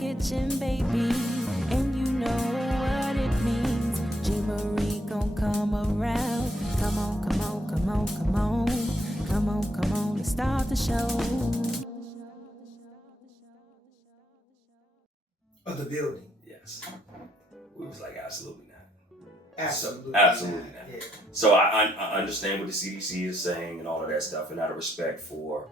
Kytchen, baby, and you know what it means. GMarie gon' come around. Come on, come on, come on, come on. Come on, come on, let's start the show. Of the building. Yes. We was like, absolutely not. Absolutely. Absolutely not. Yeah. So I understand what the CDC is saying and all of that stuff, and out of respect for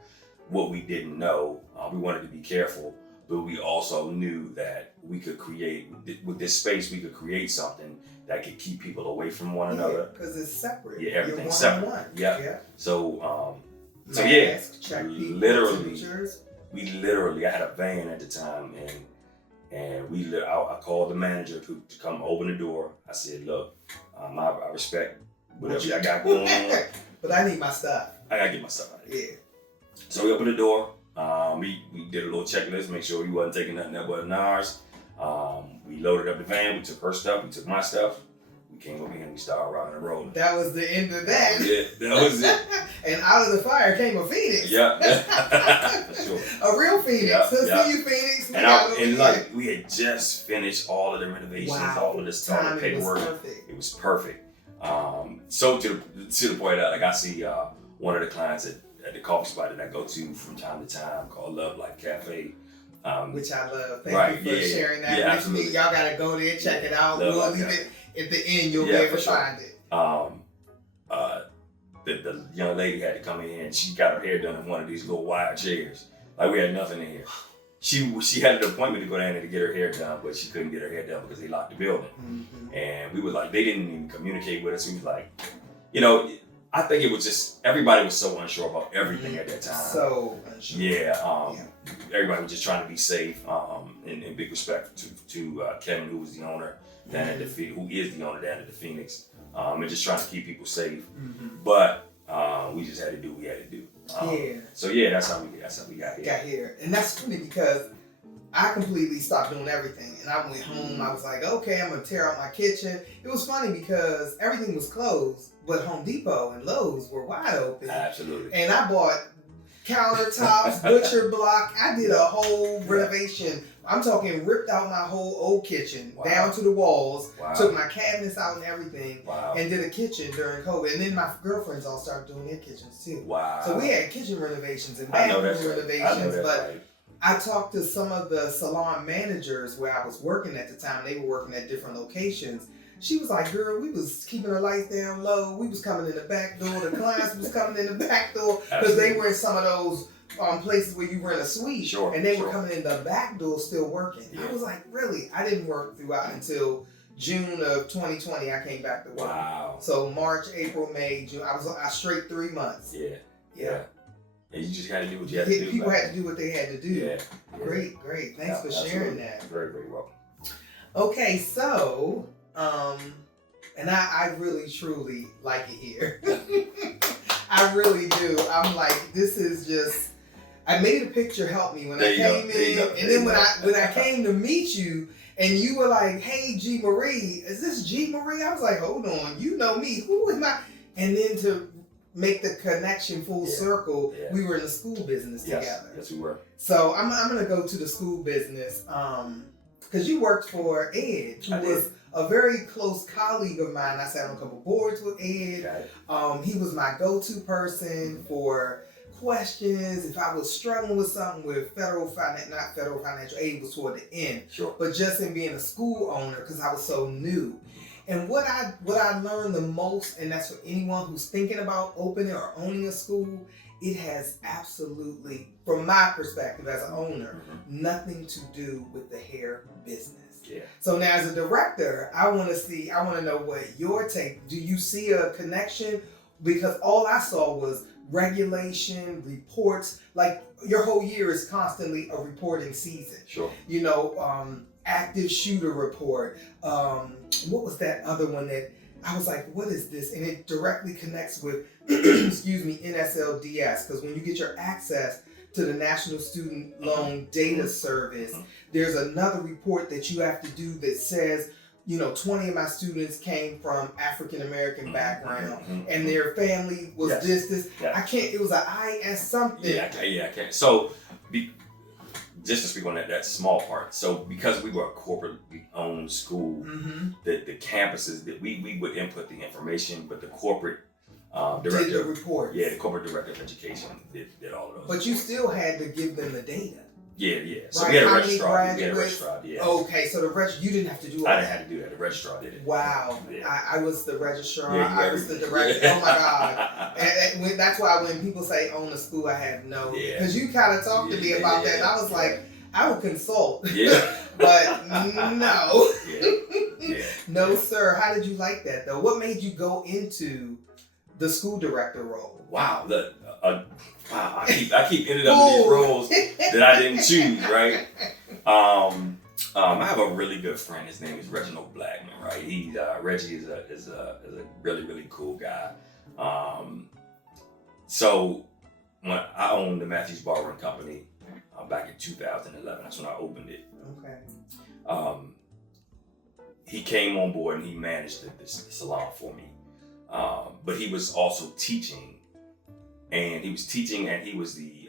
what we didn't know, we wanted to be careful, but we also knew that we could create, with this space, we could create something that could keep people away from one another. Because it's separate. Yeah, everything's separate. separate. Yeah. So, Mask, check people, literally, temperatures. I had a van at the time, and I called the manager to come open the door. I said, look, I respect whatever y'all got going on. But I need my stuff. I gotta get my stuff out of here. Yeah. So we opened the door. We did a little checklist, make sure we wasn't taking nothing that wasn't ours. We loaded up the van, we took her stuff, we took my stuff. We came over here and we started rocking and rolling. That was the end of that. Yeah, that was it. And out of the fire came a phoenix. Yeah, for sure. A real phoenix. Yeah, So yeah. see you, Phoenix. And we had just finished all of the renovations, all of this, all the paperwork. It was perfect. So to the point that, like, I see one of the clients at the coffee spot that I go to from time to time called Love Life Cafe. Which I love. Thank you for sharing that with absolutely. me. Y'all gotta go there, check it out. We'll leave it at the end. You'll be able to find it. The young lady had to come in here and she got her hair done in one of these little wire chairs. Like, we had nothing in here. She had an appointment to go down there to get her hair done, but she couldn't get her hair done because they locked the building. Mm-hmm. And we were like, they didn't even communicate with us. We was like, I think it was just, everybody was so unsure about everything at that time. So unsure. Yeah. Everybody was just trying to be safe. In big respect to Kevin, who was the owner down at who is the owner down at the Phoenix, and just trying to keep people safe. Mm-hmm. But we just had to do what we had to do. So that's how we got here. And that's funny because I completely stopped doing everything, and I went home. I was like, okay, I'm gonna tear out my kitchen. It was funny because everything was closed, but Home Depot and Lowe's were wide open. Absolutely. And I bought countertops, butcher block. I did a whole renovation. I'm talking ripped out my whole old kitchen down to the walls, took my cabinets out and everything, and did a kitchen during COVID. And then my girlfriends all started doing their kitchens too. Wow. So we had kitchen renovations and bathroom renovations, but I talked to some of the salon managers where I was working at the time. They were working at different locations. She was like, girl, we was keeping the lights down low. We was coming in the back door. The clients was coming in the back door because they were in some of those places where you rent a suite. And they were coming in the back door still working. Yeah. I was like, really? I didn't work throughout until June of 2020. I came back to work. Wow. So March, April, May, June. I straight 3 months. Yeah. And you just had to do what you had to do. People had to do what they had to do. Yeah. Great. Thanks for sharing that. Very, very welcome. Okay, so, and I really, truly like it here. I really do. I'm like, this is just, I made a picture help me when I came in. And then when I came to meet you, and you were like, hey, GMarie, is this GMarie? I was like, hold on, you know me. Who am I? And then to make the connection full circle, we were in the school business together. Yes, we were. So I'm going to go to the school business because you worked for Ed, who was a very close colleague of mine. I sat on a couple boards with Ed. He was my go-to person for questions. If I was struggling with something with not federal financial aid was toward the end, but just in being a school owner because I was so new. And what I learned the most, and that's for anyone who's thinking about opening or owning a school, it has absolutely, from my perspective as an owner, nothing to do with the hair business. Yeah. So now as a director, I want to know what your take, do you see a connection? Because all I saw was regulation, reports, like your whole year is constantly a reporting season. Sure. Active shooter report. What was that other one that I was like, what is this? And it directly connects with, NSLDS, because when you get your access to the National Student Loan Data Service, there's another report that you have to do that says, 20 of my students came from African American background, and their family was this. I can't. It was an IS something. I can't. So, just to speak on that small part. So because we were a corporately owned school, the campuses that we would input the information, but the corporate director did the report. Yeah, the corporate director of education did all of those. But you still had to give them the data. Yeah. So right. we had a How registrar. many graduates? Yeah. Okay, so you didn't have to do all I that. didn't have to do that. The registrar did it. Wow. Yeah. I was the registrar. Yeah, I was the director. Oh my God. And that's why when people say own a school, I have no. Because you kind of talked to me about that. And I was like, I would consult. Yeah. But no. Yeah. No, sir. How did you like that though? What made you go into the school director role? Wow. Look, wow. I keep ending up in these roles that I didn't choose, right? I have a really good friend. His name is Reginald Blackman, right? Reggie is a really, really cool guy. So when I owned the Matthews Barbering Company back in 2011, that's when I opened it. Okay. He came on board and he managed the salon for me. But he was also teaching, and he was the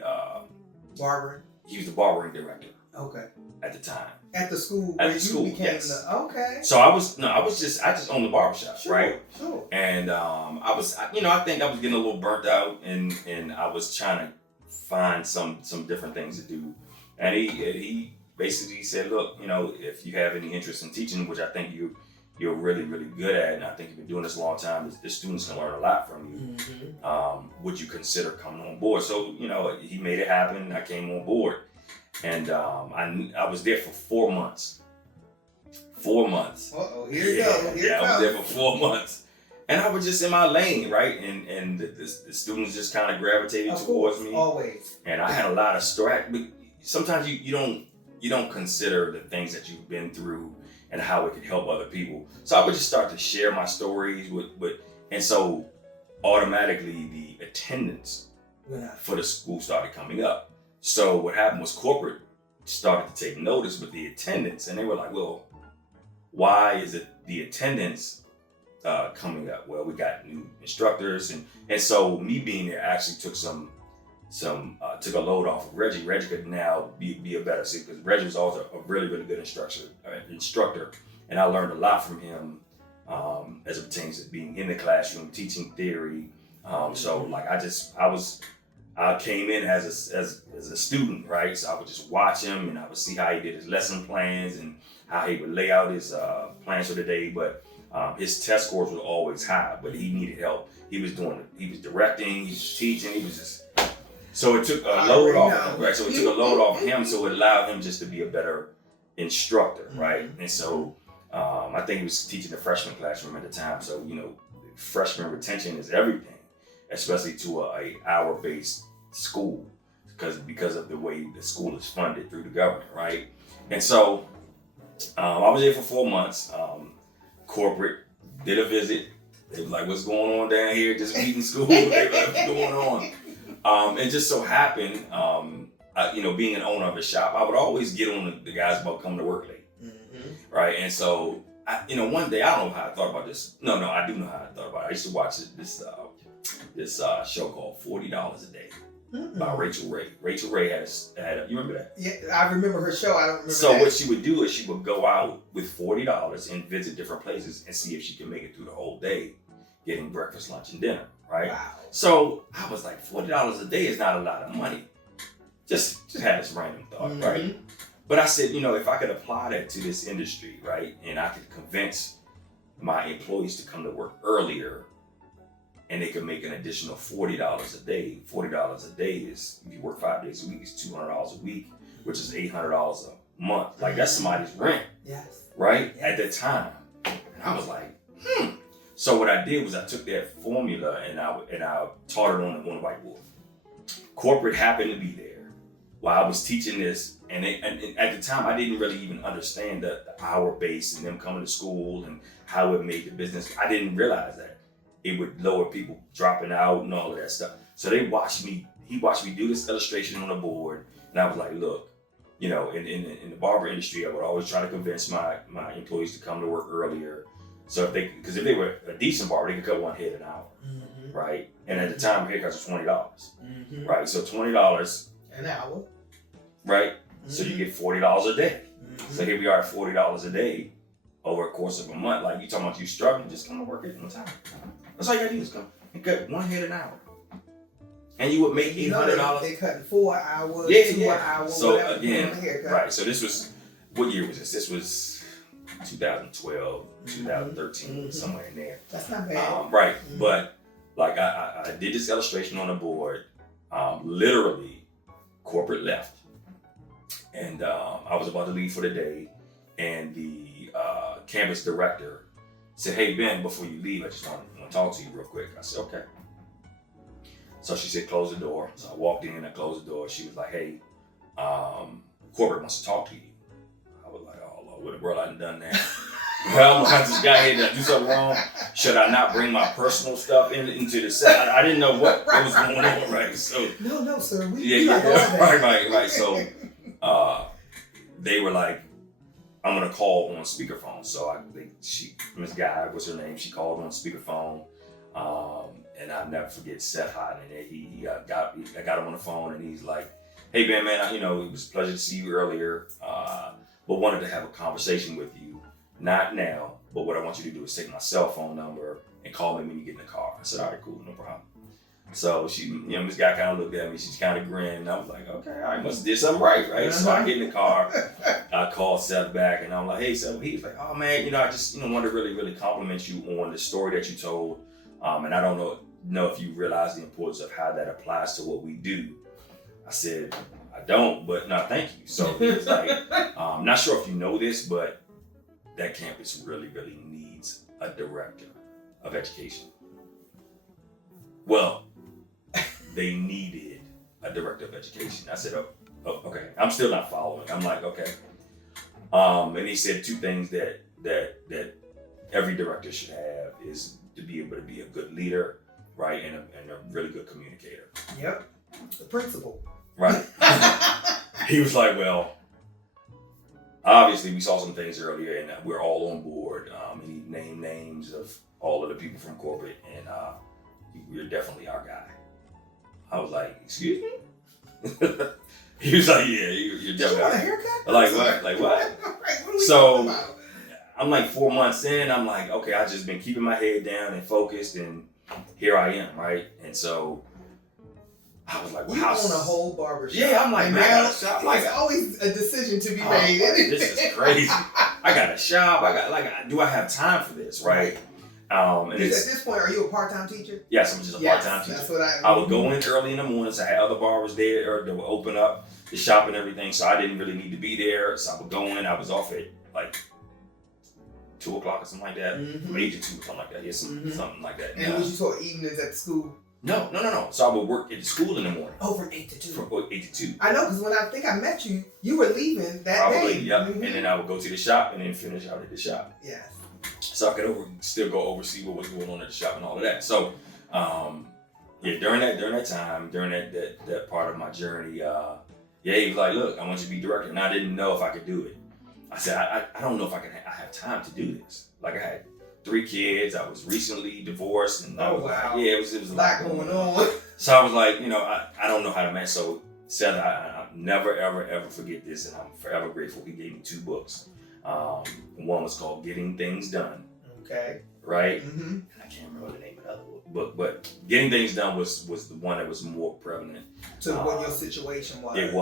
Barbering. He was the barbering director. Okay. At the time. At the school. At where the school, became yes. Okay. So I just owned the barbershop, Sure, right? Sure. And I think I was getting a little burnt out, and I was trying to find some different things to do. And he basically said, look, if you have any interest in teaching, which I think you're really, really good at, and I think you've been doing this a long time, the students can learn a lot from you. Would you consider coming on board? So, he made it happen. I came on board. And I was there for 4 months. 4 months. Here you go. I was there for 4 months. And I was just in my lane, right? And the students just kind of gravitated towards me. Always. And I had a lot of but sometimes you don't consider the things that you've been through and how it can help other people. So I would just start to share my stories and so automatically the attendance for the school started coming up. So what happened was corporate started to take notice with the attendance, and they were like, well, why is it the attendance coming up? Well, we got new instructors, and so me being there actually took took a load off of Reggie. Reggie could now be a better because Reggie was also a really, really good instructor, and I learned a lot from him as it pertains to being in the classroom, teaching theory. So like I came in as a student, right? So I would just watch him, and I would see how he did his lesson plans and how he would lay out his plans for the day. But his test scores were always high, but he needed help. He was directing, he was teaching, so it took a load off him, right? So it took a load off him, so it allowed him just to be a better instructor, right? And so I think he was teaching the freshman classroom at the time. So, freshman retention is everything, especially to a hour-based school because of the way the school is funded through the government, right? And so I was there for 4 months. Corporate did a visit. They were like, what's going on down here? Just meeting school. They were like, what's going on? And just so happened, being an owner of a shop, I would always get on the guys about coming to work late, right? And so, one day, I don't know how I thought about this. No, I do know how I thought about it. I used to watch this show called $40 a Day by Rachel Ray. Rachel Ray had you remember that? Yeah, I remember her show. I don't remember So that. what she would do is she would go out with $40 and visit different places and see if she could make it through the whole day, getting breakfast, lunch, and dinner, right? Wow. So I was like, $40 a day is not a lot of money. Just had this random thought, right? But I said, if I could apply that to this industry, right, and I could convince my employees to come to work earlier, and they could make an additional $40 a day. $40 a day is, if you work 5 days a week, is $200 a week, which is $800 a month. Like, that's somebody's rent, right? Yes. At the time. And I was like, So what I did was I took that formula and I taught it on the whiteboard. Corporate happened to be there while I was teaching this, and at the time I didn't really even understand the hour base and them coming to school and how it made the business. I didn't realize that it would lower people dropping out and all of that stuff. So he watched me do this illustration on the board, and I was like, look, in the barber industry, I would always try to convince my employees to come to work earlier. So if they were a decent barber, they could cut one head an hour, right? And at the time, haircuts was $20, right? So $20 an hour, right? So you get $40 a day. So here we are at $40 a day over a course of a month. Like you talking about you struggling, just come to work at one time. That's all you gotta do is come and cut one head an hour. And you would make $800. They cutting 4 hours, 2 hours, so whatever. Again, right. So this was, what year was this? This was 2012, 2013, somewhere in there. That's not bad. Right. But like I did this illustration on the board, literally corporate left. And I was about to leave for the day, and the campus director said, "Hey Ben, before you leave, I just want to talk to you real quick." I said, "Okay." So she said, "Close the door." So I walked in, I closed the door. She was like, "Hey, corporate wants to talk to you." I was like, "Oh Lord, what the world I done now?" Well, I just got here to do something wrong. Should I not bring my personal stuff into the set? I didn't know what was going on, right? So no, sir. Right. So they were like, "I'm gonna call on speakerphone." So Miss Guy was her name. She called on speakerphone, and I'll never forget Seth Hodden. And I got him on the phone, and he's like, "Hey Ben, it was a pleasure to see you earlier, but wanted to have a conversation with you. Not now, but what I want you to do is take my cell phone number and call me when you get in the car." I said, "All right, cool, no problem." So she, Miss Guy kind of looked at me. She's kind of grinned. And I was like, "Okay, I must have did something right?" So I get in the car. I called Seth back, and I'm like, "Hey, Seth." He was like, "Oh man, I just wanted to really, really compliment you on the story that you told, and I don't know if you realize the importance of how that applies to what we do." I said, "I don't, but no, thank you." So he was like, "I'm not sure if you know this, but that campus really, really needs a director of education." Well, they needed a director of education. I said, oh, okay. I'm still not following. I'm like, okay. And he said 2 things that every director should have is to be able to be a good leader, right, and a really good communicator. Yep, the principal. Right. He was like, "Well, obviously we saw some things earlier, and we're all on board." And he named names of all of the people from corporate, and you're definitely our guy. I was like, "Excuse me?" He was like, "Yeah, you're definitely." You want a haircut? Like what? Like what? What So I'm like 4 months in. I'm like, okay, I just been keeping my head down and focused, and here I am, right? And so I was like, "Well, you own a whole barbershop." Yeah, I'm like, "Man, it's always a decision to be made. Like, this is crazy. I got a shop. Do I have time for this, right?" And at this point, are you a part-time teacher? Yes, I'm just a part-time teacher. That's what I would go in early in the mornings. I had other barbers there that would open up the shop and everything, so I didn't really need to be there. So I would go in. I was off at like 2 o'clock or something like that, from 8 to 2 or something like that. Yeah, something like that. And was you taught evenings at the school? No. So I would work at the school in the morning. Oh, from 8 to 2. From 8 to 2. I know, because when I think I met you, you were leaving that Probably, day. Yep. And then I would go to the shop and then finish out at the shop. Yes. So I could still go oversee what was going on at the shop and all of that. So, during that time, during that part of my journey, he was like, "Look, I want you to be director," and I didn't know if I could do it. I said, I don't know if I have time to do this. Like, I had 3 kids. I was recently divorced, and I was wow. Like, it was a lot going on. So I was like, I don't know how to manage. So Seth, I never ever forget this, and I'm forever grateful. He gave me 2 books. One was called Getting Things Done. Okay. Right? Mm-hmm. I can't remember the name of the other book, but Getting Things Done was the one that was more prevalent. To what your situation was. It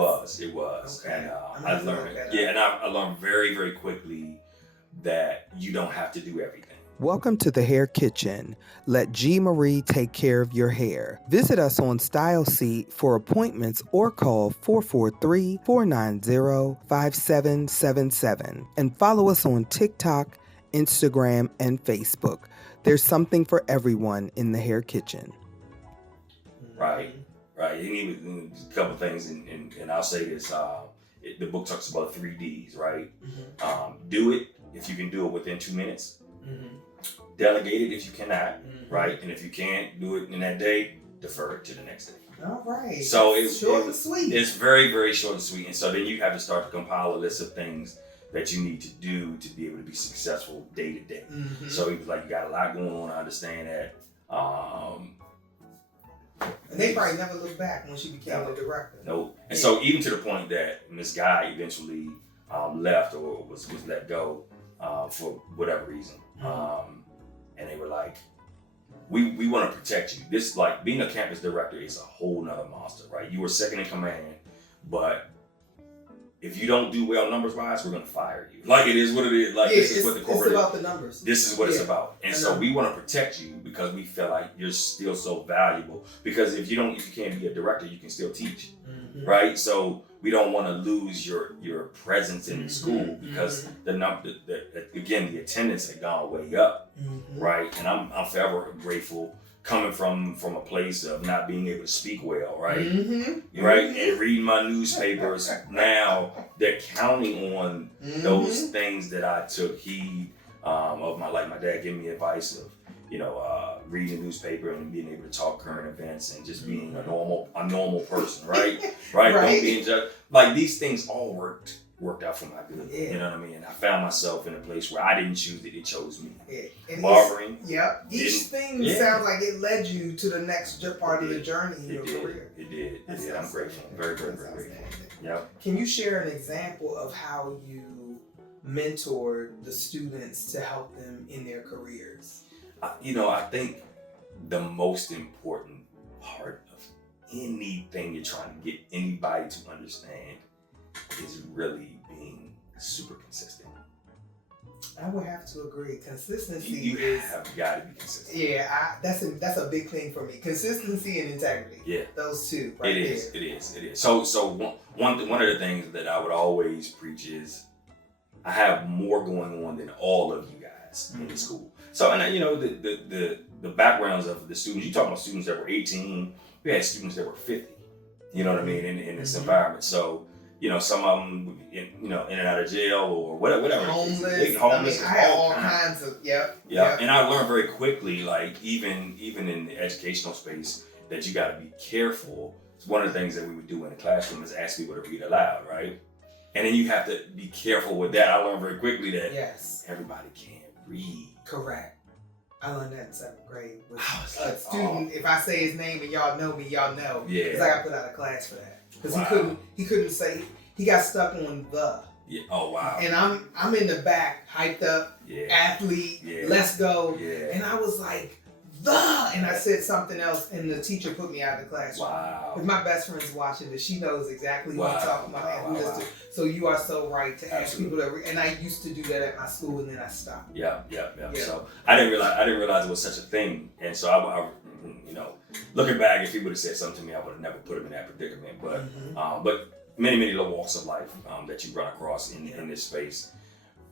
was. Okay. And I learned, and I learned very, very quickly that you don't have to do everything. Welcome to the Hair Kitchen. Let GMarie take care of your hair. Visit us on Style Seat for appointments or call 443-490-5777 and follow us on TikTok, Instagram, and Facebook. There's something for everyone in the Hair Kitchen. Right. And even a couple things, and I'll say this, the book talks about 3 Ds, right? Mm-hmm. Do it if you can do it within 2 minutes. Mm-hmm. Delegate it if you cannot, right? And if you can't do it in that day, defer it to the next day. All right. So it's short and sweet. It's very, very short and sweet. And so then you have to start to compile a list of things that you need to do to be able to be successful day to day. Mm-hmm. So he was like, "You got a lot going on. I understand that. And they probably never looked back when she became the director. No. And so even to the point that Miss Guy eventually left or was let go for whatever reason. And they were like, we want to protect you. This, like, being a campus director is a whole nother monster, right? You were second in command, but if you don't do well numbers wise, we're going to fire you. Like, it is what it is. Like, this is what the corporate. It's about the numbers. This is what it's about. And so we want to protect you because we feel like you're still so valuable. Because if you can't be a director, you can still teach, right? So we don't want to lose your presence in the school because the attendance had gone way up, right? And I'm forever grateful coming from a place of not being able to speak well, right? Right? And reading my newspapers, now they're counting on those things that I took heed of. My dad giving me advice of, reading the newspaper and being able to talk current events and just being a normal person, right? Right? Don't being judged. Like, these things all worked out for my good. You know what I mean? And I found myself in a place where I didn't choose it, it chose me. And Barbering. Each thing sounds like it led you to the next part of the journey in your career. It did. I'm grateful. Very, very, very grateful. Yep. Can you share an example of how you mentored the students to help them in their careers? I think the most important part of anything you're trying to get anybody to understand is really being super consistent. I would have to agree. Consistency you have got to be consistent. Yeah, that's a big thing for me. Consistency and integrity. Yeah, those two. It is. So one of the things that I would always preach is I have more going on than all of you guys in the school. So, and the backgrounds of the students, you talk about students that were 18, we had students that were 50, you know what I mean, in this environment. So, some of them, in and out of jail or whatever. Homeless. I had all kinds of, Yeah. And I learned very quickly, like, even in the educational space, that you got to be careful. It's one of the things that we would do in the classroom is ask people to read aloud, right? And then you have to be careful with that. I learned very quickly that everybody can't read. Correct. I learned that in 7th grade with a student. If I say his name and y'all know me, y'all know. Yeah. Because I got put out of class for that. Because he couldn't say, he got stuck on the. Yeah. Oh, wow. And I'm in the back, hyped up, athlete, let's go. Yeah. And I was like, and I said something else, and the teacher put me out of the classroom. Wow. If my best friend's watching this, she knows exactly what I'm talking about. So you are so right to ask people to and I used to do that at my school, and then I stopped. Yeah. So I didn't realize it was such a thing, and so I looking back, if he would have said something to me, I would have never put him in that predicament. But many little walks of life that you run across in this space.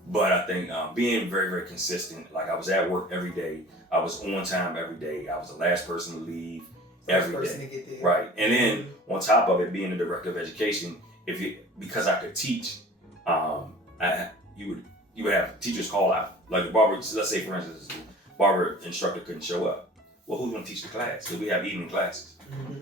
But I think being very, very consistent, like I was at work every day, I was on time every day, I was the last person to leave every day. To get there. Right. And then on top of it, being the director of education, because I could teach, you would have teachers call out. Like the barber, let's say for instance, the barber instructor couldn't show up. Well, who's gonna teach the class? Because we have evening classes.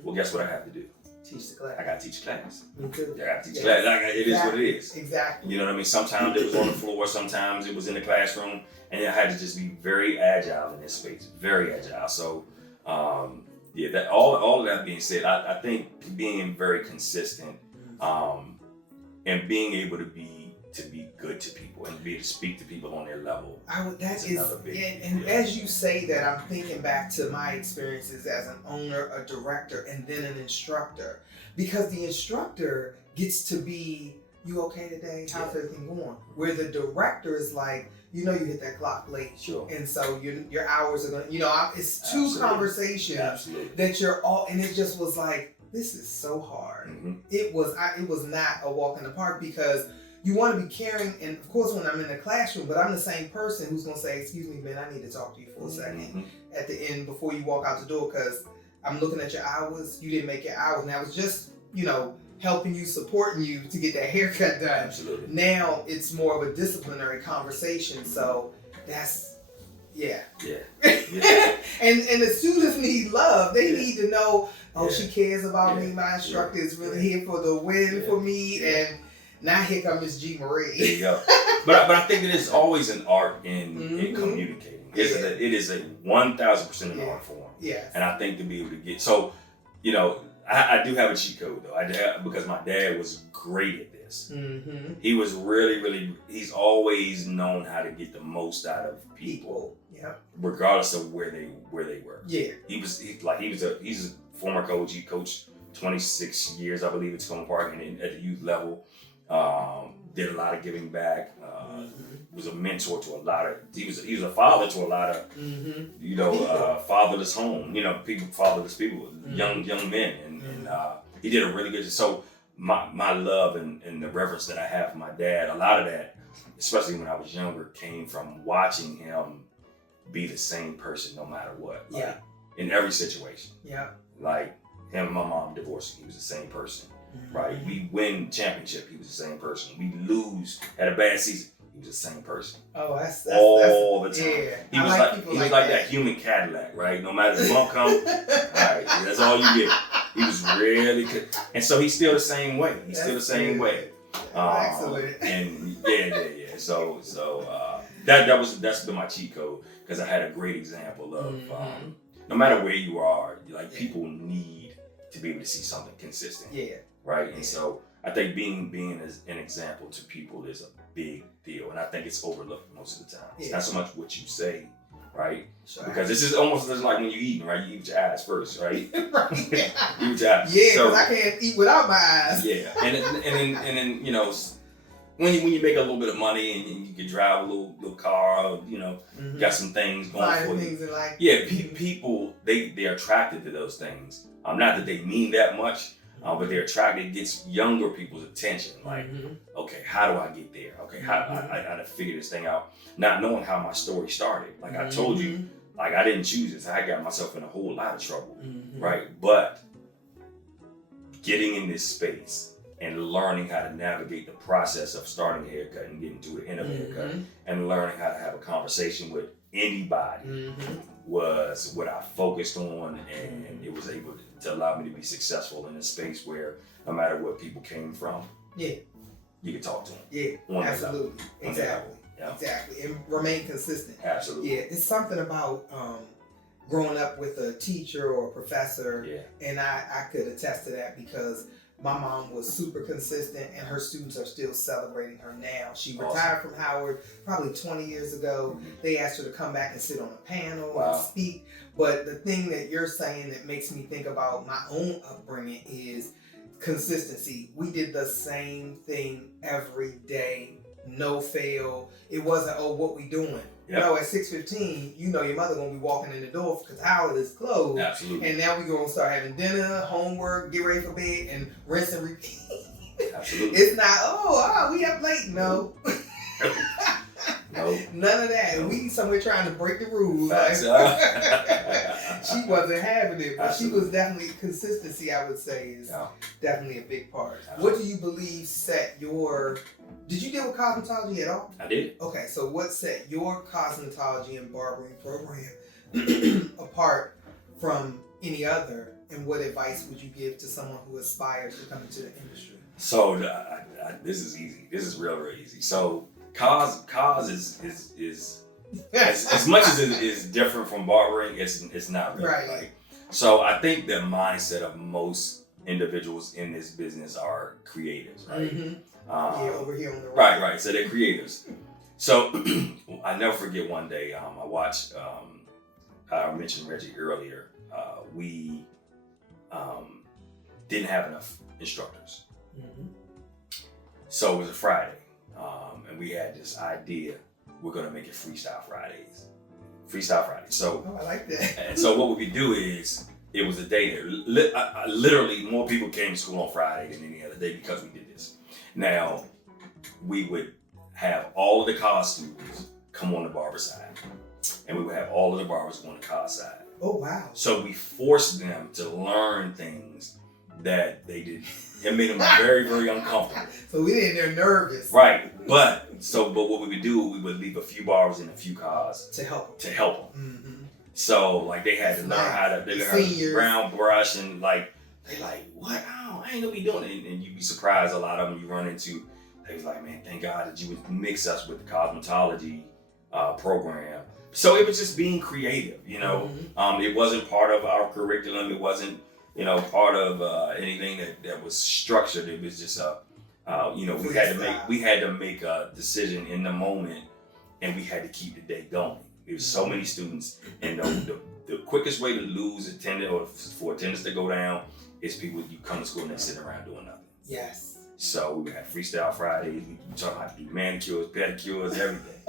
Well, guess what I have to do? Teach the class. I gotta teach class. Me too. I gotta teach class. It is what it is. Exactly. You know what I mean? Sometimes it was on the floor, sometimes it was in the classroom, and I had to just be very agile in this space. Very agile. So, that all of that being said, I think being very consistent, and being able to be good to people and be able to speak to people on their level. As you say that, I'm thinking back to my experiences as an owner, a director, and then an instructor. Because the instructor gets to be, you okay today? How's everything going? Where the director is like, you hit that clock late. Sure. And so your hours are going to, it's two conversations that you're all, and it just was like, this is so hard. It was not a walk in the park because you want to be caring, and of course when I'm in the classroom, but I'm the same person who's going to say, excuse me, man, I need to talk to you for a second at the end before you walk out the door because I'm looking at your hours, you didn't make your hours, and I was just, helping you, supporting you to get that haircut done. Absolutely. Now it's more of a disciplinary conversation, so that's, and the students need love. They need to know, she cares about me, my instructor is really here for the win for me, and now here comes Miss GMarie. There you go. But I think that it's always an art in communicating. It is a 1,000% an art form. Yeah. And I think to be able to get you know, I do have a cheat code though. Because my dad was great at this. Mm-hmm. He was really, he's always known how to get the most out of people. Yeah. Regardless of where they were. Yeah. He's a former coach. He coached 26 years, I believe, at Stone Park and at the youth level. Did a lot of giving back. Was a mentor to a lot of. He was a father to a lot of. You know, fatherless home. You know, fatherless people, young men, and he did a really good job. So my love and the reverence that I have for my dad, a lot of that, especially when I was younger, came from watching him be the same person no matter what. Like, Yeah. in every situation. Yeah. Like him and my mom divorcing, he was the same person. Right? We win championship, he was the same person. We lose, had a bad season, he was the same person. Oh, that's all the time. Yeah. He was like that human Cadillac, right? No matter the bump come, right, that's all you get. He was really good. And so he's still the same way. He's still the same way. Excellent. And yeah. So that's been my cheat code, because I had a great example of no matter where you are, like people need to be able to see something consistent. Yeah. Right. And so I think being as an example to people is a big deal, and I think it's overlooked most of the time. It's not so much what you say, right? Sure. Because this is almost just like when you eat, right? You eat with your eyes first, right? Right. You eat with your eyes. Yeah, because I can't eat without my eyes. Yeah, and then you know, when you make a little bit of money and you can drive a little car, you know, got some things going for you. Yeah, people they're attracted to those things. Not that they mean that much. But they're attracted. It gets younger people's attention. Like, okay, how do I get there? Okay, how I got to figure this thing out. Not knowing how my story started. Like I told you, like I didn't choose this. I got myself in a whole lot of trouble, right? But getting in this space and learning how to navigate the process of starting a haircut and getting to the end of a haircut, and learning how to have a conversation with anybody was what I focused on, and it was able to allow me to be successful in a space where no matter what people came from, you can talk to them. Yeah, absolutely. Exactly. And remain consistent. Absolutely. Yeah, it's something about growing up with a teacher or a professor, and I could attest to that because my mom was super consistent, and her students are still celebrating her now. She retired from Howard probably 20 years ago. They asked her to come back and sit on a panel and speak. But the thing that you're saying that makes me think about my own upbringing is consistency. We did the same thing every day, no fail. It wasn't, what we doing? You know, at 6:15, you know your mother gonna be walking in the door because Howard is closed. Absolutely. And now we gonna start having dinner, homework, get ready for bed, and rinse and repeat. Absolutely. It's not, we up late. No. No. None of that. No. We somewhere trying to break the rules. Facts, she wasn't having it, but she was definitely consistency. I would say is definitely a big part. Absolutely. What do you believe set your? Did you deal with cosmetology at all? I did. Okay, so what set your cosmetology and barbering program apart from any other, and what advice would you give to someone who aspires to come into the industry? So this is easy. This is real easy. So cause is as much as it is different from barbering, it's not really. Right. Like, so I think the mindset of most individuals in this business are creatives, right? Over here on the right. Right. So they're creatives. So I never forget one day I watched. I mentioned Reggie earlier. We didn't have enough instructors. So it was a Friday, and we had this idea: we're gonna make it Freestyle Fridays. So I like that. And so what we could do is, it was a day that literally more people came to school on Friday than any other day because we did this. Now, we would have all of the cause students come on the barber side, and we would have all of the barbers on the cause side. Oh, wow. So we forced them to learn things that they did. It made them very, very uncomfortable. So we didn't, they're nervous. Right. But what we would do, we would leave a few barbers and a few cause to help them. So like they had to learn how to brown brush, and like they like, what? I ain't gonna be doing it. And you'd be surprised, a lot of them you run into, they was like, man, thank God that you would mix us with the cosmetology program. So it was just being creative, you know. It wasn't part of our curriculum. It wasn't part of anything that was structured, it was just we had to make a decision in the moment, and we had to keep the day going. There was so many students, and the quickest way to lose attendance or for attendance to go down is people you come to school and they sit around doing nothing. Yes. So we had Freestyle Fridays. We taught how to do manicures, pedicures, everything.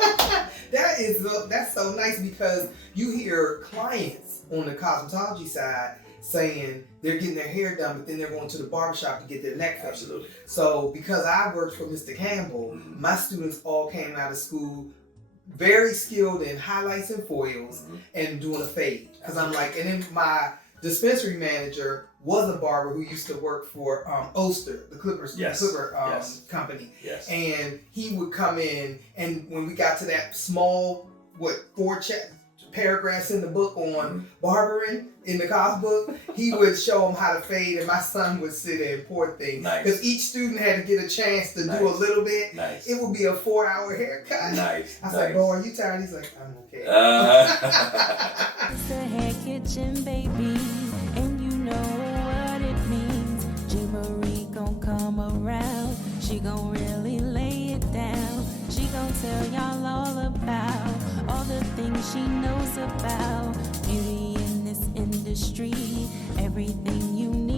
That's so nice, because you hear clients on the cosmetology side saying they're getting their hair done, but then they're going to the barbershop to get their neck fixed. Absolutely. So because I worked for Mr. Campbell, my students all came out of school very skilled in highlights and foils and doing a fade. Because I'm like, and then my dispensary manager was a barber who used to work for Oster, the Clipper company. Yes. And he would come in, and when we got to that small, 4 paragraphs in the book on barbering in the cos book, he would show them how to fade, and my son would sit there and pour things. Because each student had to get a chance to do a little bit. Nice. It would be a 4-hour haircut. Nice. I was like, "Bro, are you tired?" He's like, "I'm okay." It's the Hair Kytchen, baby, and you know what it means. GMarie gon' come around. She gon' really lay it down. She gon' tell y'all all about all the things she knows about beauty in this industry. Everything you need.